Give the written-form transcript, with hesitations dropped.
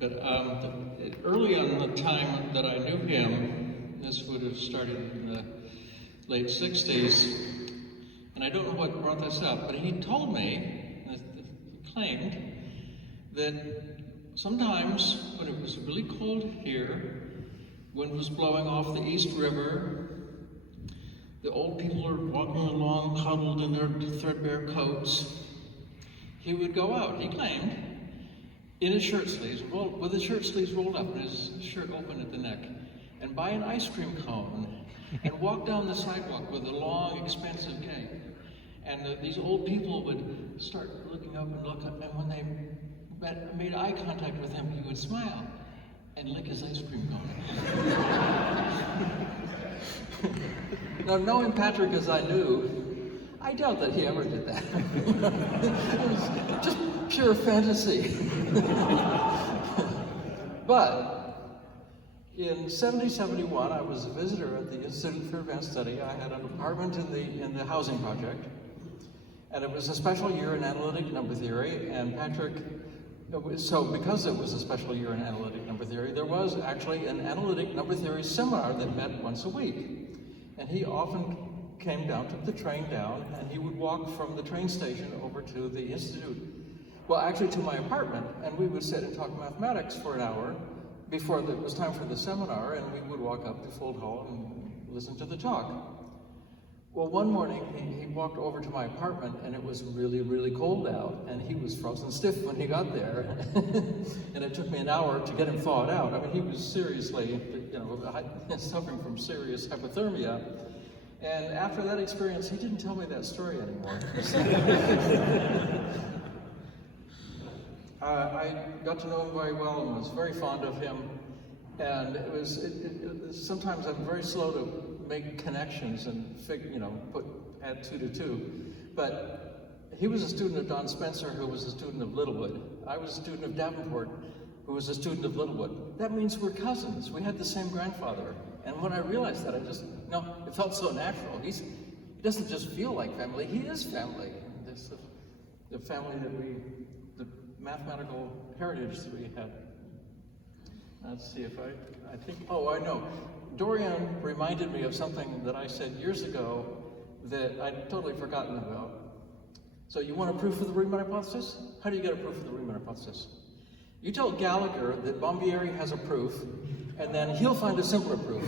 But early on the time that I knew him, this would have started in the late 60s, and I don't know what brought this up, but he told me, he claimed, that sometimes when it was really cold here, wind was blowing off the East River, the old people were walking along huddled in their threadbare coats. He would go out, he claimed, in his shirt sleeves, with his shirt sleeves rolled up and his shirt open at the neck, and buy an ice cream cone and walk down the sidewalk with a long, expensive cake. And these old people would start looking up, and when they made eye contact with him, he would smile and lick his ice cream cone. Now, knowing Patrick as I knew, I doubt that he ever did that. It was just pure fantasy. But in 71, I was a visitor at the Institute for Advanced Study. I had an apartment in the housing project, and it was a special year in analytic number theory, and Patrick, so because it was a special year in analytic number theory, there was actually an analytic number theory seminar that met once a week. And he often came down, took the train down, and he would walk from the train station over to the Institute. Well, actually to my apartment, and we would sit and talk mathematics for an hour before it was time for the seminar, and we would walk up to Fold Hall and listen to the talk. Well, one morning he walked over to my apartment, and it was really, really cold out, and he was frozen stiff when he got there. And it took me an hour to get him thawed out. I mean, he was seriously, suffering from serious hypothermia. And after that experience, he didn't tell me that story anymore. I got to know him very well and was very fond of him. And sometimes I'm very slow to make connections and add 2 to 2. But he was a student of Don Spencer, who was a student of Littlewood. I was a student of Davenport, who was a student of Littlewood. That means we're cousins. We had the same grandfather. And when I realized that, it felt so natural. He doesn't just feel like family, he is family. This the family the mathematical heritage that we had. Let's see if I think, I know. Dorian reminded me of something that I said years ago that I'd totally forgotten about. So you want a proof of the Riemann hypothesis? How do you get a proof of the Riemann hypothesis? You tell Gallagher that Bombieri has a proof, and then he'll find a simpler proof.